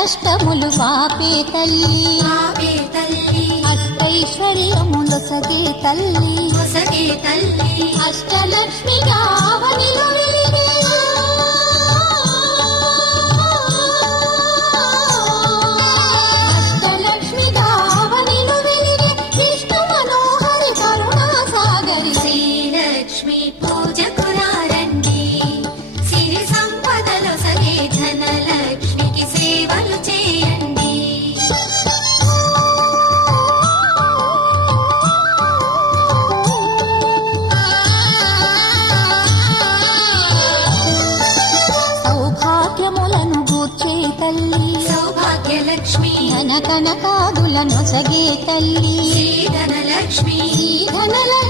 కష్టములు పాపే తల్లి అష్టైశ్వర్యములొసగే తల్లి అష్టలక్ష్మిగా అవనిలో వెలిగే అష్టలక్ష్మిగా అవనిలో వెలిగే విష్ణు మనోహరి కరుణా సాగరి శ్రీలక్ష్మి పూజకు రండి సిరి సంపదలో సగే ధనలక్ష్మికి సేవలు చేయండి. సౌభాగ్యములను గూర్చే తల్లి సౌభాగ్యలక్ష్మి ధన కనకాదులను సగే తల్లి శ్రీ ధనలక్ష్మి ధనలక్ష్మి